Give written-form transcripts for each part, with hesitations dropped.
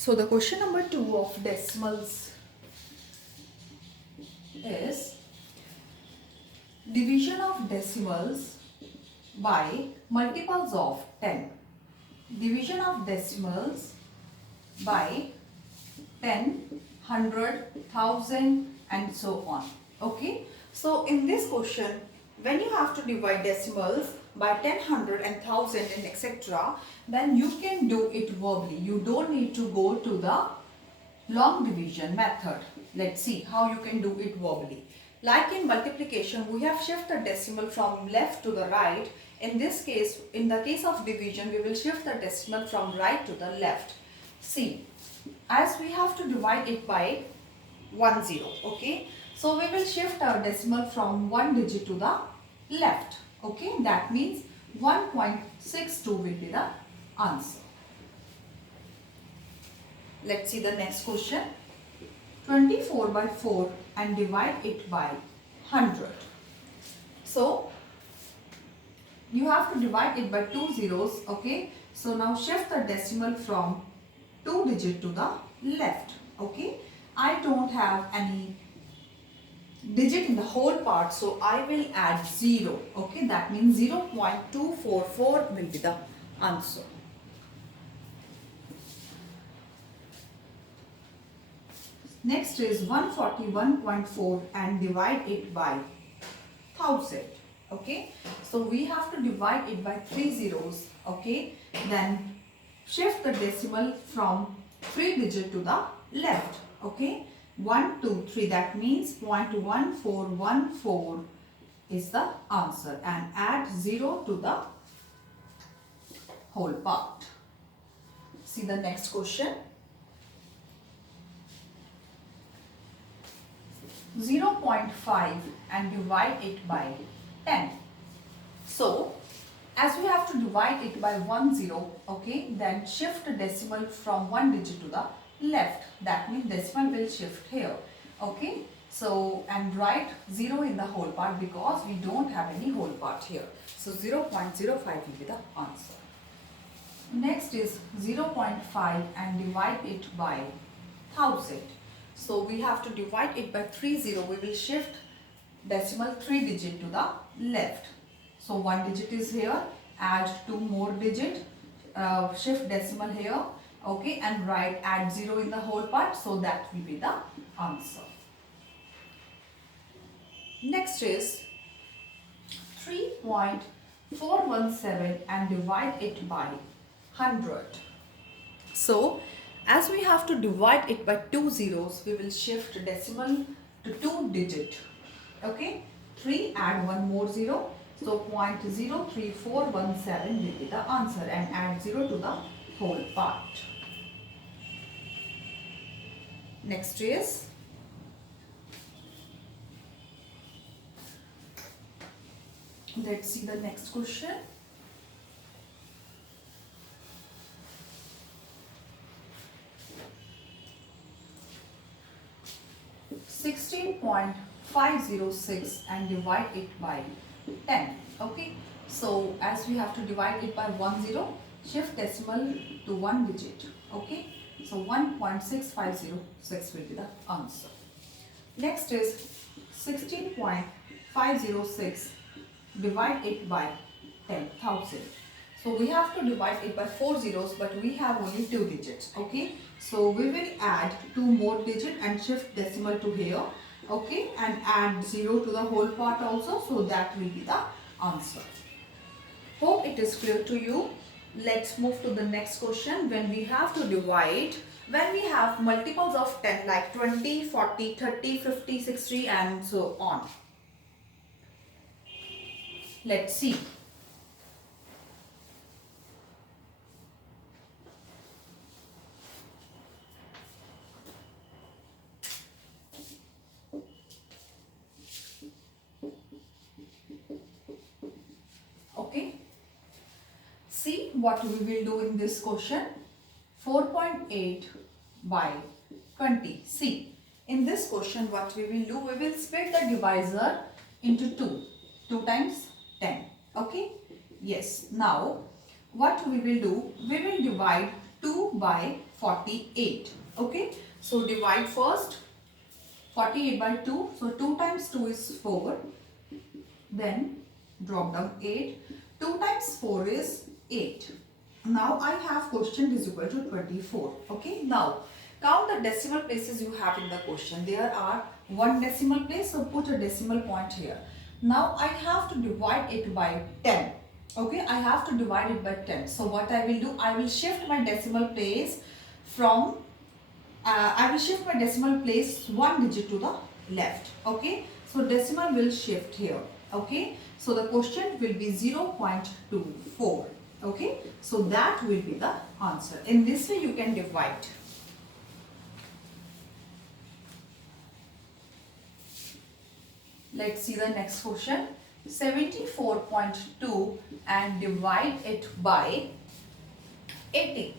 So the question number 2 of decimals is division of decimals by multiples of 10. Division of decimals by 10, 100, 1000 and so on. Okay. So in this question, when you have to divide decimals by 10, 100 and 1000 and etc., then you can do it verbally. You don't need to go to the long division method. Let's see how you can do it verbally. Like in multiplication, we have shifted the decimal from left to the right. In this case, in the case of division, we will shift the decimal from right to the left. See, as we have to divide it by 10, okay? So we will shift our decimal from one digit to the left, okay? That means 1.62 will be the answer. Let's see the next question. 24 by 4 and divide it by 100. So you have to divide it by 2 zeros, okay? So now shift the decimal from 2 digit to the left, okay? I don't have any digit in the whole part, so I will add 0, okay? That means 0.244 will be the answer. Next is 141.4 and divide it by 1000, okay? So we have to divide it by 3 zeros, okay? Then shift the decimal from 3 digit to the left, okay? 1, 2, 3, that means 0.1414 is the answer, and add 0 to the whole part. See the next question. 0.5 and divide it by 10. So as we have to divide it by 10, okay, then shift the decimal from one digit to the left. That means decimal will shift here, okay? So and write 0 in the whole part because we don't have any whole part here. So 0.05 will be the answer. Next is 0.5 and divide it by 1000. So we have to divide it by 30. We will shift decimal 3 digit to the left. So 1 digit is here, add 2 more digit, shift decimal here, okay, and write add 0 in the whole part, so that will be the answer. Next is 3.417 and divide it by 100. So as we have to divide it by 2 zeros, we will shift decimal to 2 digit, okay? 3 add 1 more 0, so 0.03417 will be the answer, and add 0 to the whole part. Next is let's see the next question. .506 and divide it by 10, okay? So as we have to divide it by 10, shift decimal to 1 digit, okay? So 1.6506 will be the answer. Next is 16.506, divide it by 10,000. So we have to divide it by 4 zeros, but we have only 2 digits, okay? So we will add 2 more digits and shift decimal to here, okay, and add 0 to the whole part also, so that will be the answer. Hope it is clear to you. Let's move to the next question. When we have to divide, when we have multiples of 10 like 20, 40, 30, 50, 60 and so on. Let's see. Okay. See what we will do in this question. 4.8 by 20. See, in this question what we will do, we will split the divisor into 2. 2 times 10. Okay. Yes. Now what we will do, we will divide 2 2 by 48. Okay, so divide first 48 by 2. So 2 times 2 is 4. Then drop down 8. 2 times 4 is 8. Now I have quotient is equal to 24. Okay, now count the decimal places you have in the question. There are 1 decimal place, so put a decimal point here. Now I have to divide it by 10. Okay, I have to divide it by 10. So what I will do, I will shift my decimal place from one digit to the left. Okay, so decimal will shift here. Okay, so the quotient will be 0.24. Okay, so that will be the answer. In this way you can divide. Let's see the next question. 74.2 and divide it by 80.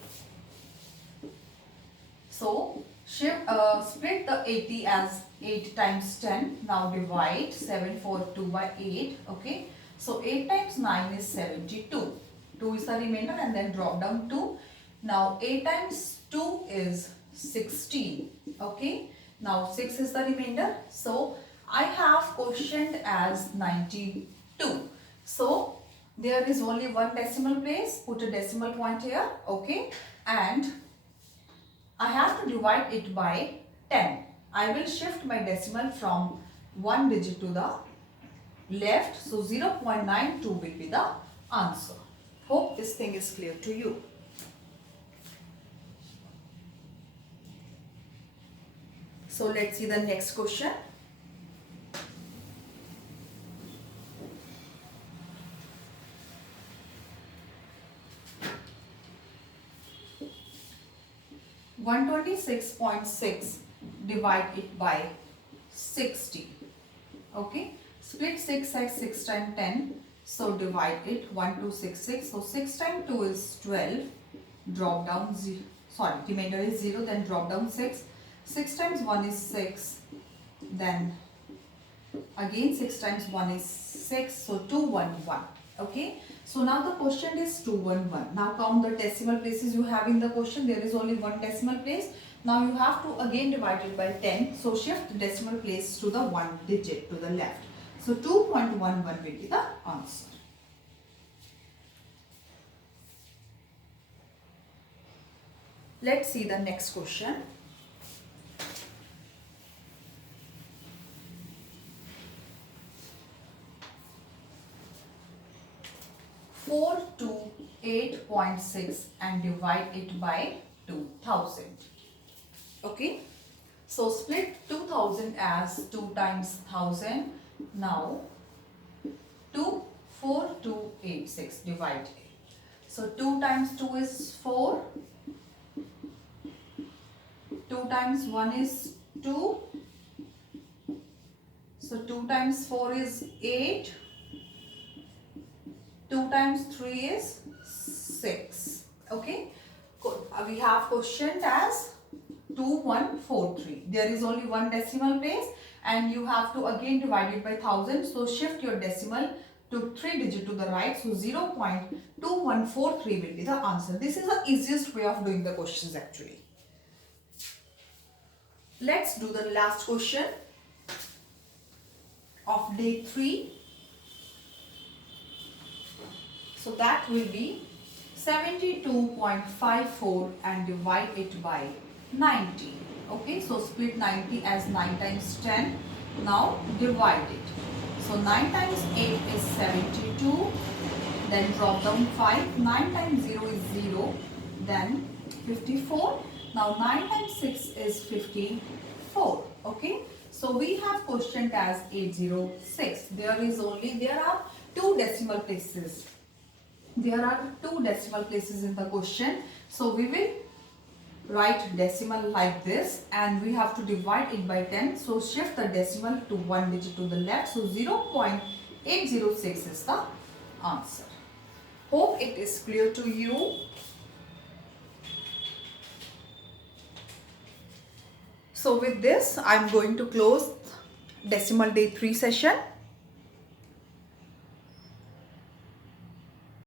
So split the 80 as 8 times 10. Now divide 742 by 8. Okay, so 8 times 9 is 72. 2 is the remainder and then drop down 2. Now 8 times 2 is 16. Okay, now 6 is the remainder. So I have quotient as 92. So there is only 1 decimal place. Put a decimal point here. Okay, and I have to divide it by 10. I will shift my decimal from 1 digit to the left. So 0.92 will be the answer. Hope this thing is clear to you. So let's see the next question. (126.6) divide it by 60. Okay, split 6 as 6 times 10. So divide it 1266. So 6 times 2 is 12. Drop down 0. Sorry, remainder is 0. Then drop down 6. 6 times 1 is 6. Then again 6 times 1 is 6. So 211. Okay. So now the quotient is 211. Now count the decimal places you have in the question. There is only 1 decimal place. Now you have to again divide it by 10. So shift the decimal place to the 1 digit to the left. So 2.11 will be the answer. Let's see the next question. (4 to 8.6) and divide it by 2000. Okay, so split 2000 as 2 times 1000. Now 4286 divide it. So 2 times 2 is 4. 2 times 1 is 2. So 2 times 4 is 8. 2 times 3 is 6. Okay, we have quotient as 2143. There is only 1 decimal place and you have to again divide it by 1000. So shift your decimal to 3 digit to the right. So 0.2143 will be the answer. This is the easiest way of doing the questions actually. Let's do the last question of day 3. So that will be 72.54 and divide it by 90. Okay, so split 90 as 9 times 10. Now divide it. So 9 times 8 is 72. Then drop down 5. 9 times 0 is 0. Then 54. Now 9 times 6 is 54. Okay, so we have quotient as 806. There are 2 decimal places. There are 2 decimal places in the question. So we will write decimal like this and we have to divide it by 10. So shift the decimal to 1 digit to the left. So 0.806 is the answer. Hope it is clear to you. So with this, I am going to close Decimal Day 3 session.